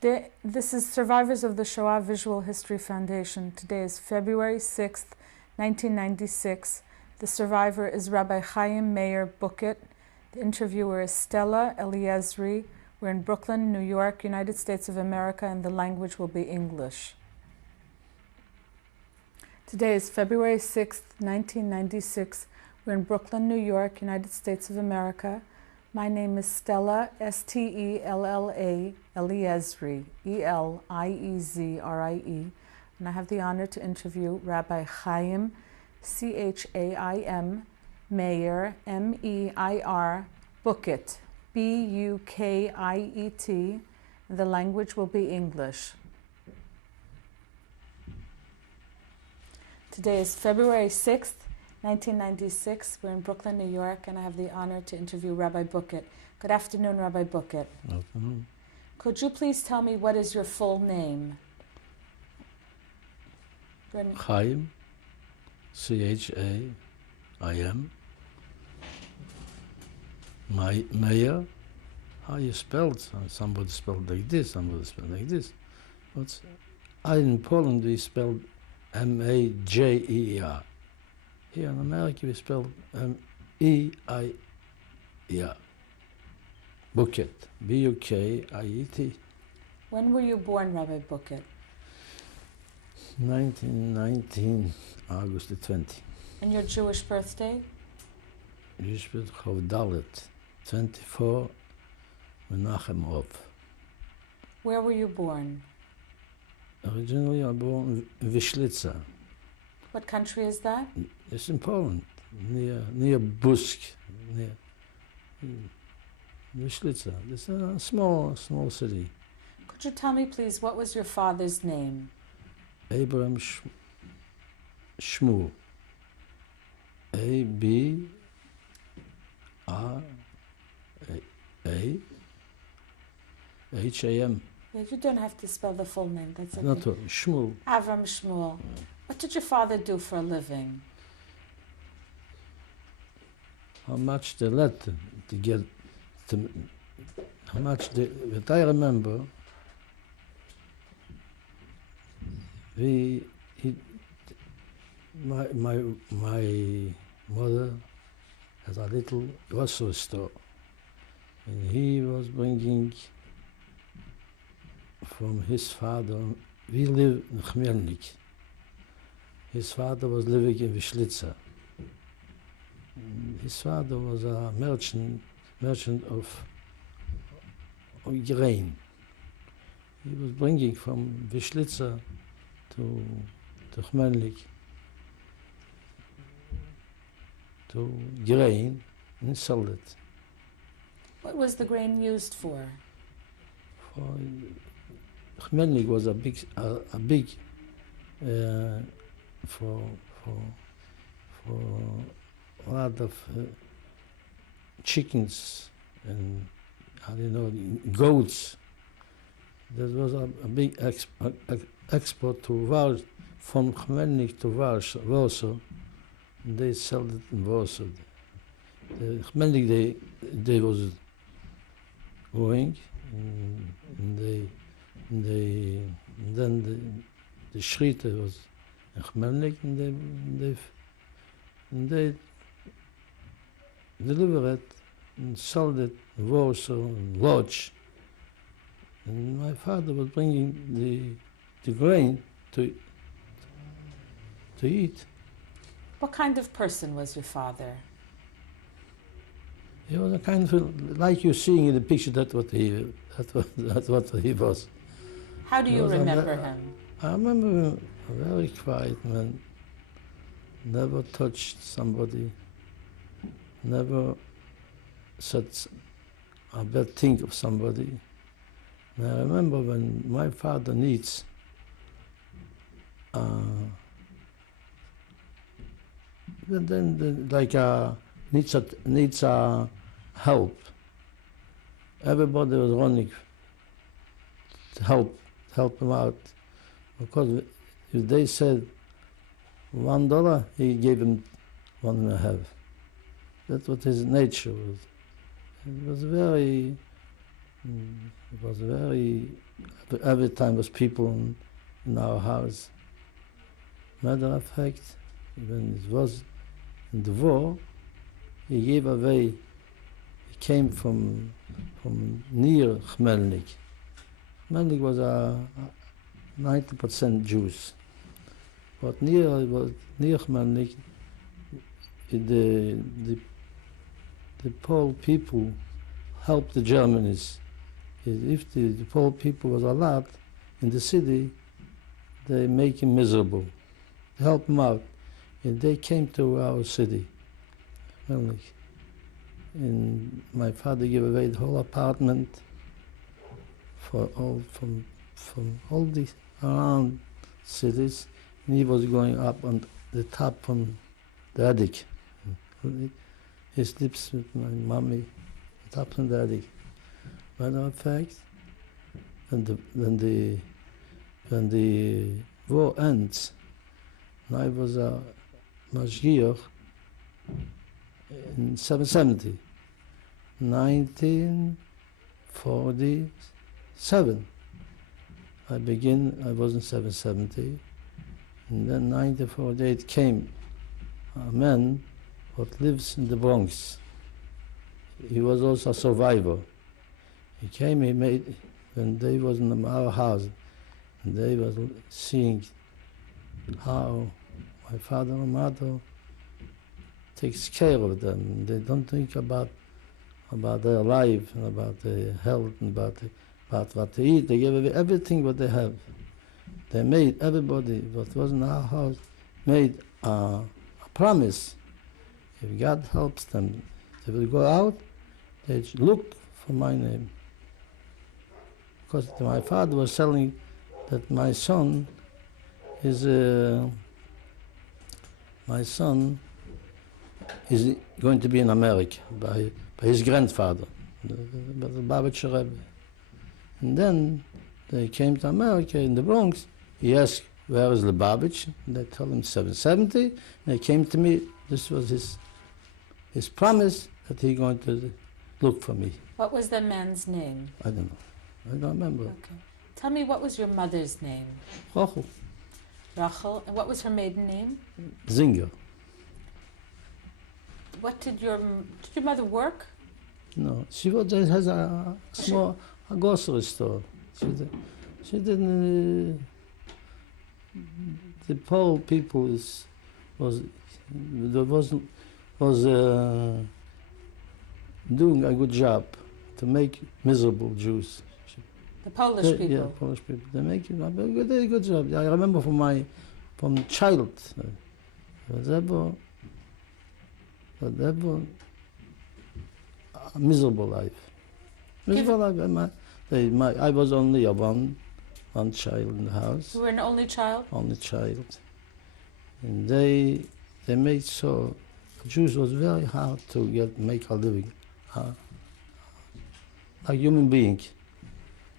Today, this is Survivors of the Shoah Visual History Foundation. Today is February 6th, 1996. The survivor is Rabbi Chaim Bukiet. The interviewer is Stella Eliezri. We're in Brooklyn, New York, United States of America, and the language will be English. Today is February 6th, 1996. We're in Brooklyn, New York, United States of America. My name is Stella, S-T-E-L-L-A, Eliezri, E-L-I-E-Z-R-I-E, and I have the honor to interview Rabbi Chaim, C-H-A-I-M, Meir, M-E-I-R, Bukiet, B-U-K-I-E-T, and the language will be English. Today is February 6th, 1996. We're in Brooklyn, New York, and I have the honor to interview Rabbi Bukiet. Good afternoon, Rabbi Bukiet. Good afternoon. Could you please tell me what is your full name? Chaim, C-H-A-I-M. Meir, how you spelled? Somebody spelled like this, somebody spelled like this. But in Poland we spelled M-A-J-E-R. Here in America we spelled M-E-I-R. Bukiet, B-U-K-I-E-T. When were you born, Rabbi Bukiet? 1919, August the 20th. And your Jewish birthday? Jewish birthday, Chav Dalet, 24, Menachem Ov. Where were you born? Originally I was born in Wyszlica. What country is that? It's in Poland, near Busk, near Wyszlica. It's a small city. Could you tell me, please, what was your father's name? Abraham Shmuel. A-B-R-A-H-A-M. Yeah, you don't have to spell the full name, that's okay. Not Shmuel. Avram Shmuel. What did your father do for a living? How much they let to get to, how much they, what I remember, my mother had a little grocery store, and he was bringing from his father. We live in Khmelnyk. His father was living in Wyszlica. His father was a merchant of grain. He was bringing from Wyszlica to Khmelnyk to grain and sold it. What was the grain used for? Khmelnyk was a big for a lot of chickens and goats. There was a big export to Warsaw, from Khmelnyk to Warsaw. And they sold it in Warsaw. Khmelnyk they was going, and then the Shrita was in Khmelnyk, and they delivered it and sold it in Warsaw and Lodz. And my father was bringing the grain to eat. What kind of person was your father? He was a kind of, like you're seeing in the picture, that's what he was. How do you remember him? I remember him a very quiet man, never touched somebody, never said a bad thing of somebody. And I remember when my father needs needs help. Everybody was running to help him out, because if they said $1, he gave him $1.50. That's what his nature was. It was very every time was people in our house. Matter of fact, when it was in the war, he gave away, he came from near Khmelnyk. Khmelnyk was 90% Jews. But near Khmelnyk, the poor people helped the Germans. If the poor people was allowed in the city, they make him miserable. They help him out. And they came to our city. Khmelnyk. And my father gave away the whole apartment for all from all the around cities, and he was going up on the top from the attic. He sleeps with my mommy, top from the attic. Matter of fact, when the war ends, and I was a mashgiach in 1970, 1947. I was in 770, and then 1948 came a man that lives in the Bronx. He was also a survivor. He came, when they was in our house, and they was seeing how my father and mother takes care of them. They don't think about their life and about their health and about what they eat. They give away everything what they have. They made everybody what was in our house made a promise. If God helps them, they will go out. They look for my name. Because my father was telling that my son is going to be in America by his grandfather, the Babich Rebbe. And then they came to America in the Bronx. He asked, where is Lubavitch? And they told him 770. And they came to me. This was his promise that he's going to look for me. What was the man's name? I don't know. I don't remember. Okay. Tell me, what was your mother's name? Rachel. Rachel. And what was her maiden name? Zinger. What did your mother work? No, she has a small grocery store. She didn't. The poor people was doing a good job to make miserable Jews. The Polish people. Yeah, Polish people. They make a very good job. I remember from child. Whatever a miserable life. Miserable life. I was only one child in the house. You were an only child? Only child. And they made so Jews was very hard to make a living, a human being.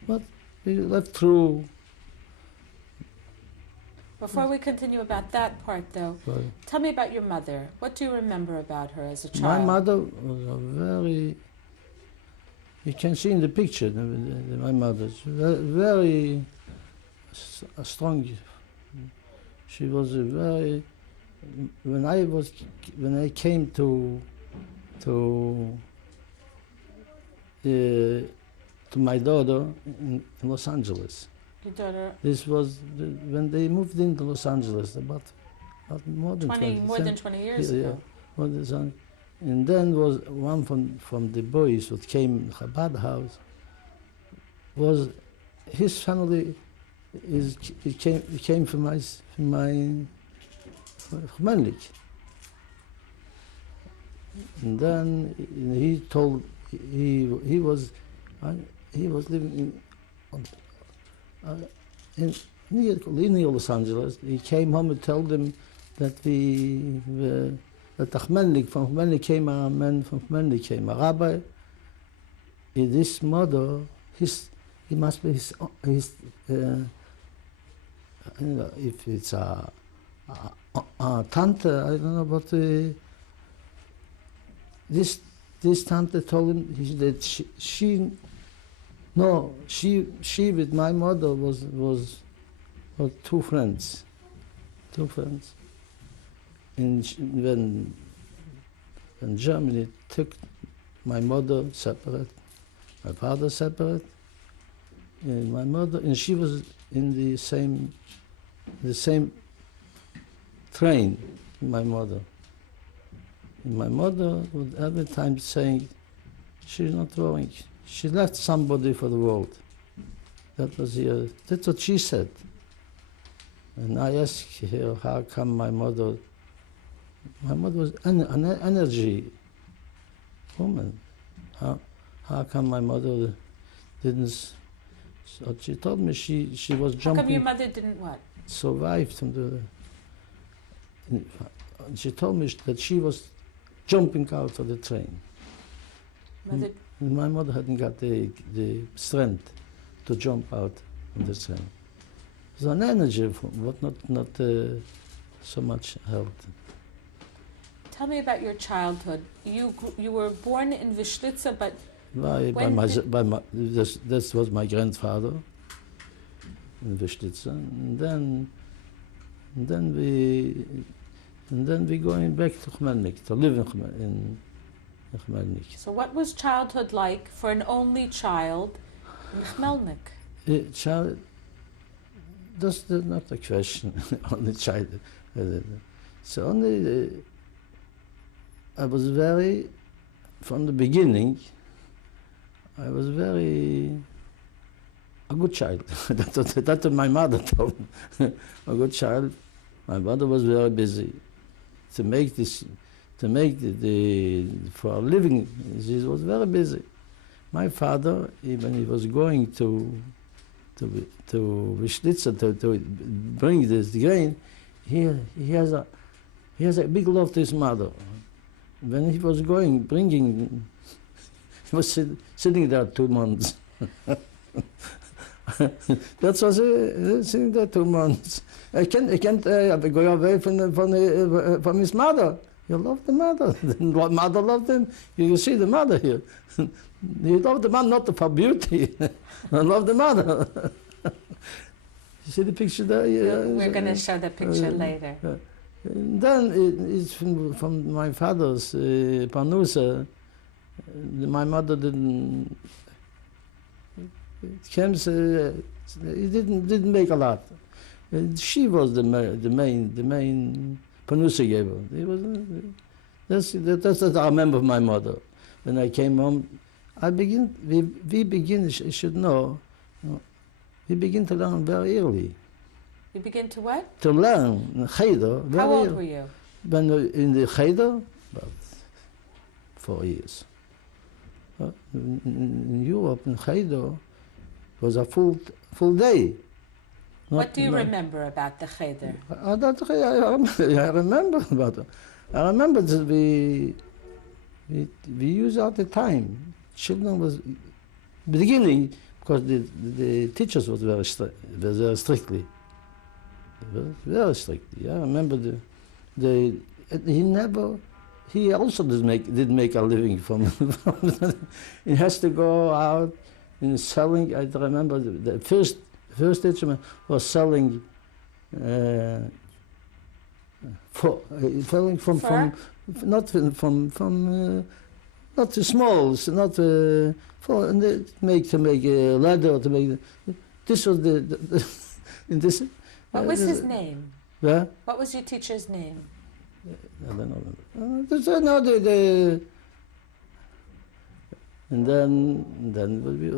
But we lived through. Before we continue about that part, though, tell me about your mother. What do you remember about her as a child? My mother was a very, you can see in the picture, my mother's very strong. She was a very, when I came to my daughter in Los Angeles. Your daughter? This was when they moved into Los Angeles, about more than 20 years ago. Yeah. And then was one from the boys who came in Chabad house. Was his family came from my Khmelnyk. And then he told he was living in near Los Angeles. He came home and told them that from Khmelnyk came a man from Khmelnyk came a rabbi. This mother, he must be his if it's a tante, I don't know, but this tante told him that she No, she with my mother was two friends. Two friends. When Germany took my mother separate, my father separate, and my mother, and she was in the same train, my mother. And my mother would every time saying, she's not going. She left somebody for the world. That's what she said. And I asked her, how come my mother was an energy woman. How come my mother didn't, so she told me she was jumping. How come your mother didn't what? Survive from the, she told me that she was jumping out of the train. My mother hadn't got the strength to jump out of the train. It was an energy, but not so much health. Tell me about your childhood. You were born in Vishlitza, but this was my grandfather in Vishlitza, and then we going back to Khmelnyk to live in Khmelnyk. So what was childhood like for an only child in Khmelnyk? Child, that's not a question. Only child. So only I was very, from the beginning, I was very a good child. That's what my mother told me. A good child. My mother was very busy to make the for a living. She was very busy. My father, even he was going to Vishlitza to bring this grain, he has a big love to his mother. When he was bringing, he was sitting there 2 months. That was sitting there 2 months. I can't go away from his mother. He loved the mother. The mother loved him. You see the mother here. He loved the mother not for beauty. I love the mother. You see the picture there? We're going to show the picture later. And then it's from my father's panusa. My mother didn't. He didn't make a lot. She was the main panusa giver. That's what I remember of my mother. When I came home, we begin. You should know. We begin to learn very early. You begin to what? To learn in Cheder. How old were you? When in the Cheder, about 4 years. In Europe, in Cheder, was a full day. What do you remember about the Cheder? I remember about it. I remember that we used all the time. Children was beginning because the teachers was very strictly. Very strictly. I remember he also didn't make a living from he has to go out and selling. I remember the first teacher was selling not too small, not for and to make leather to make. This was in this. What was his name? Yeah? What was your teacher's name? I don't know. And then we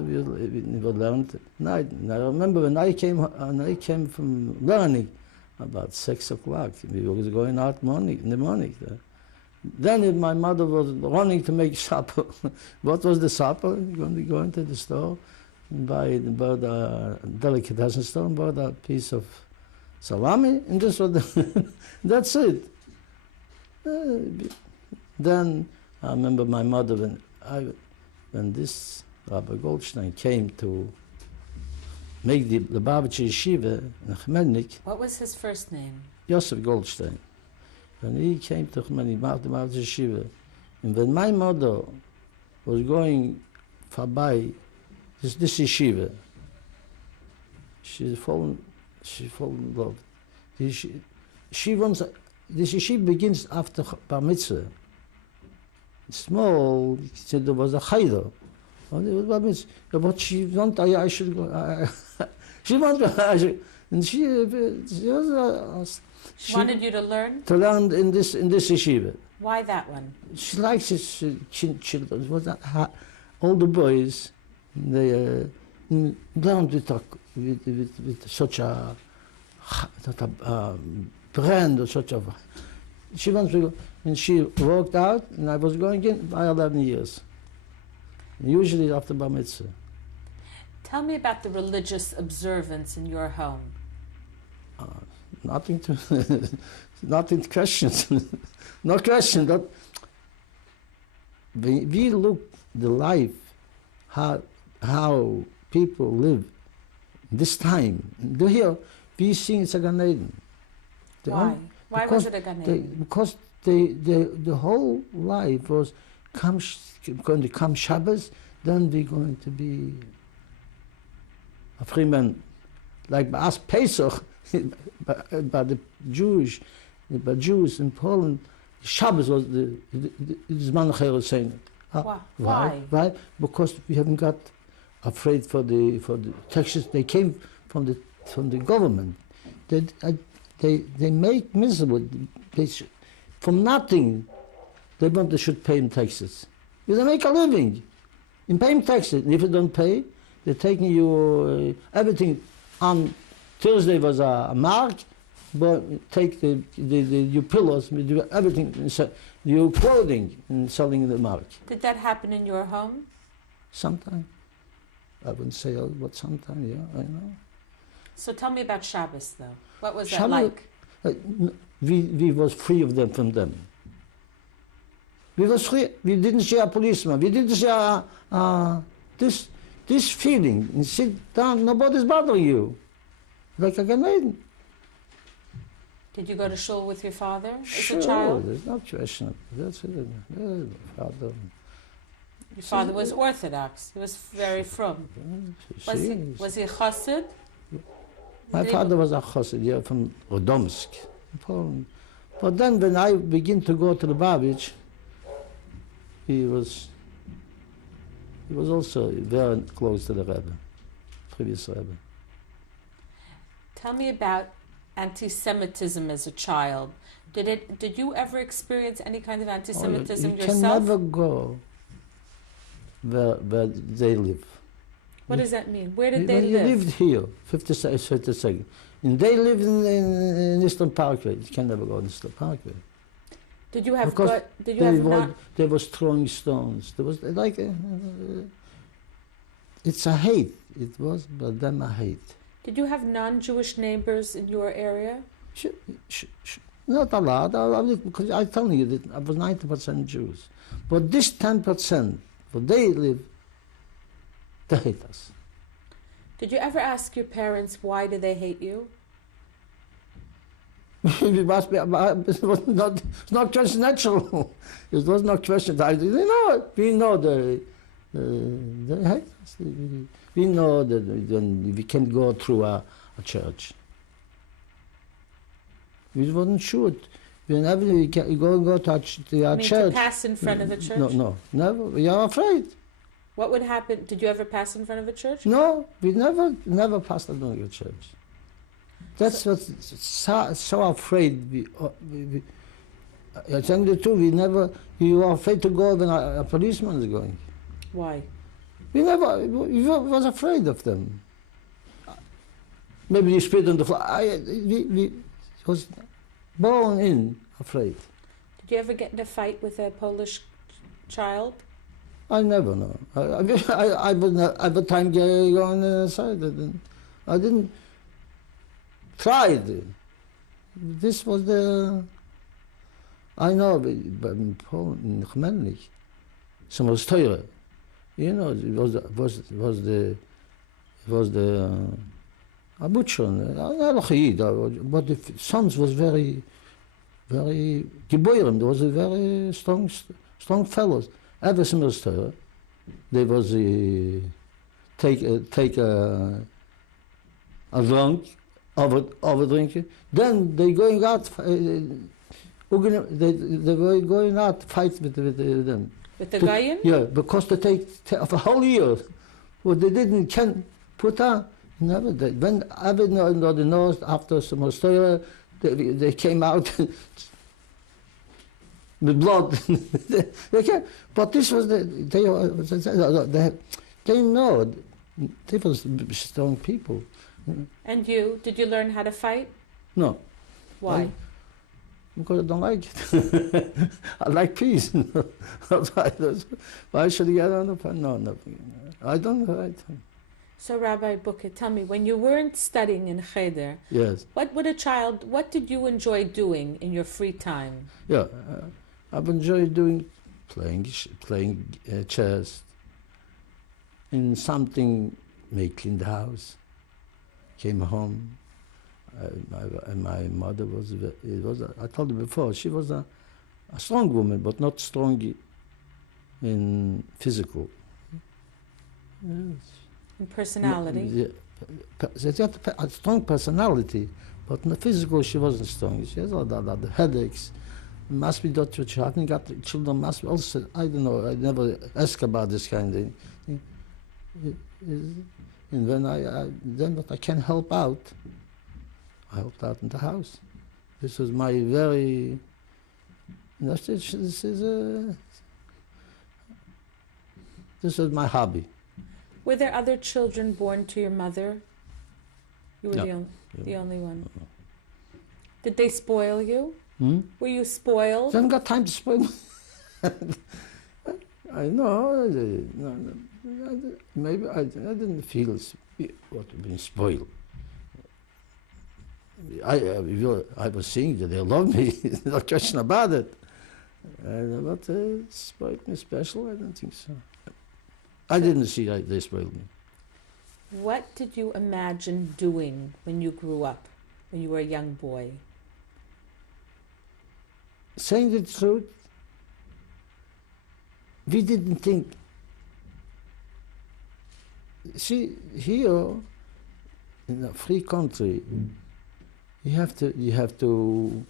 learned. I remember when I came from learning about 6 o'clock. We were going out in the morning. Then my mother was running to make supper. What was the supper? Going to the store and buy a delicatessen store and bought a piece of salami, and this was that's it. Then I remember my mother when this Rabbi Goldstein came to make the Lubavitcher Yeshiva in Khmelnyk. What was his first name? Yosef Goldstein. When he came to Khmelnyk, the Lubavitcher Yeshiva, and when my mother was going by this yeshiva. She fallen in love. She runs. This yeshiva begins after bar mitzvah. Small. There was a chayda. But she wanted. I should go. She wanted. And she wanted you to learn. To learn in this yeshiva. Why that one? She likes his children. All the boys, they learned with such a brand or such a. She wants to go, and she walked out, and I was going in by 11 years. Usually after bar mitzvah. Tell me about the religious observance in your home. Nothing to question. No question. That we look the life, how people live this time. Here we see it's a Gan Eden. Why? Why was it a Gan Eden? Because the whole life was going to come Shabbos, then we're going to be a free man. Like by us Pesach, by the Jews in Poland, Shabbos was the Zman Achar saying. Why? Why? Because we haven't got afraid for the taxes. They came from the government. They make miserable. From nothing, they should pay in taxes. They make a living in paying taxes. And if you don't pay, they're taking you everything. On Thursday was a mark, but take your pillows, everything, your clothing, and selling in the market. Did that happen in your home? Sometimes. I wouldn't say all, but sometimes, yeah, I know. So tell me about Shabbos, though. What was that Shabbos, like? We was free of them from them. We was free. We didn't see a policeman. We didn't see this feeling. You sit down, nobody's bothering you. Like a Gan Eden. Did you go to shul with your father Sure, as a child? There's no question. That's it. Yeah, father. Your father was Orthodox. He was very frum. Was he a chassid? My father was a chassid, yeah, from Radomsk, Poland. But then when I began to go to the Lubavitch, he was also very close to the Rebbe, previous Rebbe. Tell me about anti-Semitism as a child. Did you ever experience any kind of anti-Semitism you yourself? You can never go where they live. What does that mean? Where did they live? You lived here, 52nd. And they lived in Eastern Parkway. You can never go in Eastern Parkway. Did you have? They was throwing stones. There was like it's a hate. It was, but then a hate. Did you have non-Jewish neighbors in your area? Not a lot. Because I'm telling you that I was 90% Jews, but this 10%, where they live, they hate us. Did you ever ask your parents why do they hate you? It must be. It's not just natural. It was not question. We know they hate us. We know that we can't go through a church. We wasn't sure. Whenever we go to our church. To pass in front of a church? No, never. We are afraid. What would happen? Did you ever pass in front of a church? No, we never passed in front of a church. That's what's so afraid. I tell you the truth, you are afraid to go when a policeman is going. Why? We was afraid of them. Maybe you spit on the floor. We was born in afraid. Did you ever get in a fight with a Polish child? I never know. I was not at the time going inside. I didn't try it. This was the. I know, but in Poland, in Chmelnik, some was teurer. You know, it was the a butcher, but the sons was very geboren. They was a very strong fellows. Everything was teurer. There was take a drunk, over drinking. Then they going out. They were going out fight with them. With the Goyim? Yeah, because they take of a whole year. What they didn't can put on. Never did. When everybody knows after some Torah, they came out with blood. But this was they know they were strong people. And you? Did you learn how to fight? No. Why? Because I don't like it. I like peace. Why should I get on the phone? No. I don't like it. So Rabbi Bukiet, tell me, when you weren't studying in Cheder, Yes. what did you enjoy doing in your free time? Yeah, I've enjoyed playing chess, in something, clean the house, came home. My mother I told you before, she was a strong woman, but not strong in physical. Yes. In personality? She had a strong personality, but in the physical she wasn't strong. She has all the headaches. Must be that she hadn't got children, must be also, I don't know, I never ask about this kind of thing. And when then what I can help out, I helped out in the house. This was my very, this was my hobby. Were there other children born to your mother? You were No. the only one. Did they spoil you? Were you I spoiled? haven't got time to spoil me. I know, maybe I didn't feel being spoiled. I was seeing that they loved me, no question about it. But spoiled me special, I don't think so. I didn't see they spoiled me. What did you imagine doing when you grew up, when you were a young boy? Saying the truth, we didn't think. See, here in a free country, you have to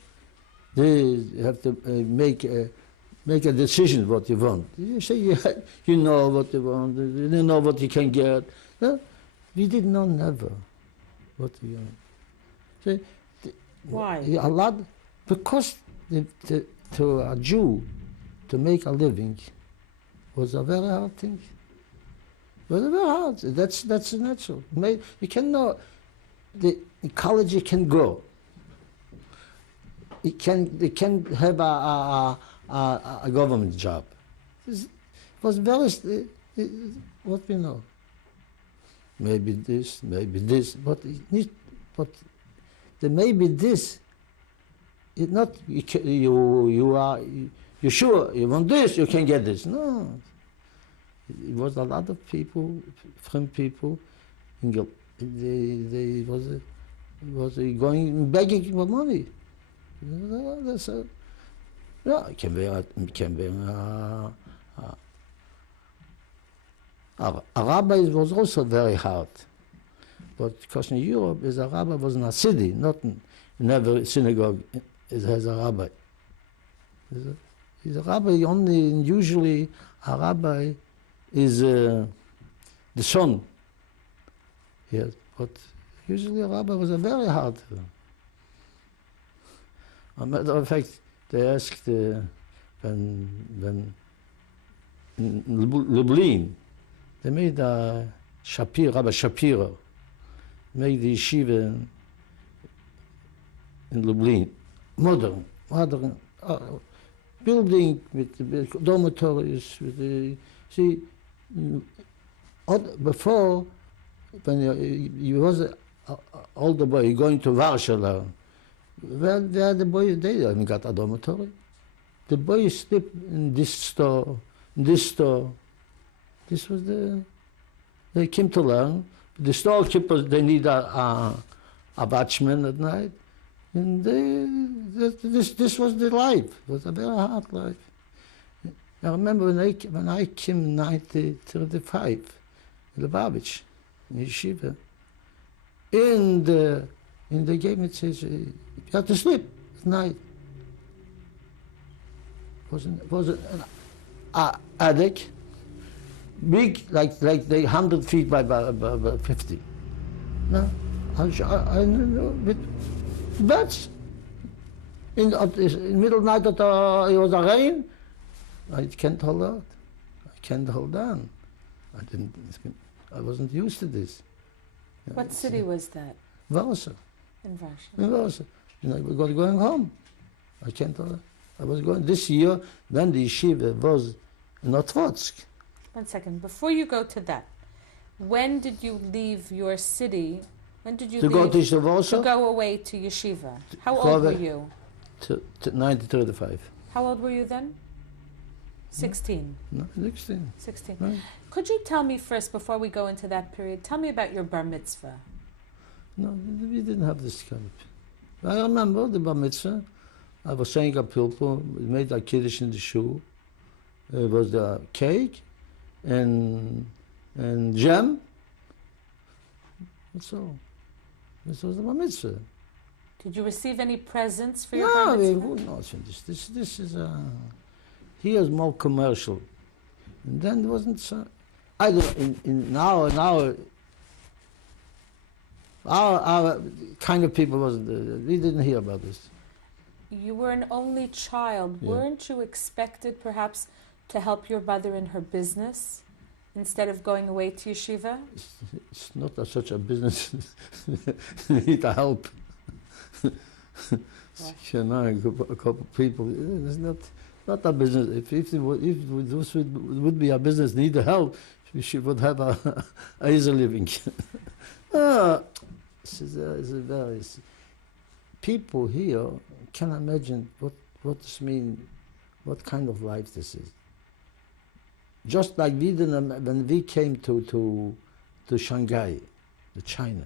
make a decision what you want. You say you know what you want, you know what you can get. No, we did not never what we want. Why? A lot, because to a Jew to make a living was a very hard thing. It was very hard. That's natural. You cannot. The college you can go. You can have a government job. It was very what we know. Maybe this, but the maybe this. It's not you sure you want this, you can get this. No, it was a lot of people, from people, they was going begging for money. That's it can be a rabbi was also very hard, but because in Europe, a rabbi was in a city, not in every synagogue. It has a rabbi. He's a rabbi only, usually a rabbi is the son. Yes, but usually a rabbi was a very hard. As a matter of fact, they asked when in Lublin, they made a Rabbi Shapiro, made the yeshiva in Lublin. Modern building with dormitories. Before, when you was an older boy, going to Warsaw, where the boys, they haven't got a dormitory. The boys sleep in this store, this store. This was they came to learn. The storekeepers, they need a watchman at night. And this was the life. It was a very hard life. I remember when I came in 1935, in Lubavitch, in yeshiva. In the game it says you have to sleep at night. Was an attic, big like the 100 feet by 50. No, I know with beds. In the middle of the night, it was a rain. I can't hold out. I can't hold on. I wasn't used to this. What city was that? Warsaw. In Warsaw. In Warsaw. We got going home. I can't hold on. I was going this year when the yeshiva was in Otvotsk. 1 second. Before you go to that, when did you leave your city? When did you To go to Warsaw? to go away to yeshiva? How old were you? To 1935. How old were you then? 16. No, 16. 16. Right. Could you tell me first, before we go into that period, tell me about your bar mitzvah? No, we didn't have this kind of. I remember the bar mitzvah. I was saying a pilpul. We made a kiddush in the shul. It was the cake and jam. That's all. This was the bar mitzvah. Did you receive any presents for your bar mitzvah? No, who knows this is here is more commercial. And then there wasn't so. I don't. In our kind of people wasn't. We didn't hear about this. You were an only child. Yeah. Weren't you expected, perhaps, to help your mother in her business instead of going away to yeshiva? It's not such a business. You need help. You know, a couple of people. It's not a business. If this would be a business, need help, she would have a easy living. This is a very people here can imagine what this mean, what kind of life this is. Just like we didn't when we came to Shanghai, to China,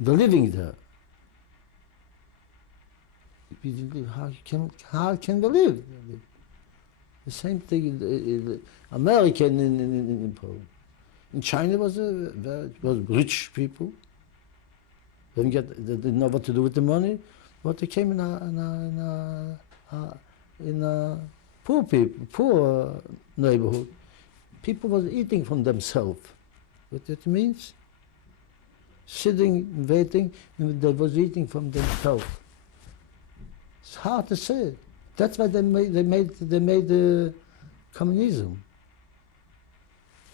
the living there. We didn't, how can we live? The same thing in America in Poland. In China was rich people. They didn't know what to do with the money, but they came in a poor neighborhood. People was eating from themselves. What that means? Sitting, waiting, and they was eating from themselves. It's hard to say. That's why they made communism.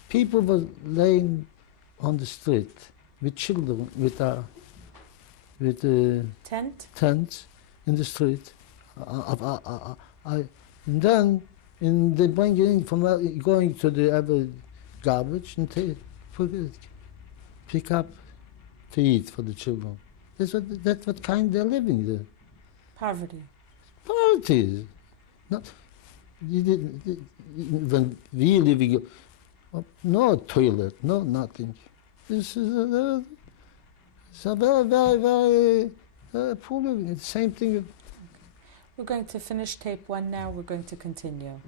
People were laying on the street with children, with tents in the street. And then they bring in from going to the other garbage and pick up to eat for the children. That's what kind they're living there. Poverty. Poverty. Not, when we living, no toilet, no nothing. This is it's a very, very, very poor living. It's the same thing. We're going to finish tape 1 now. We're going to continue.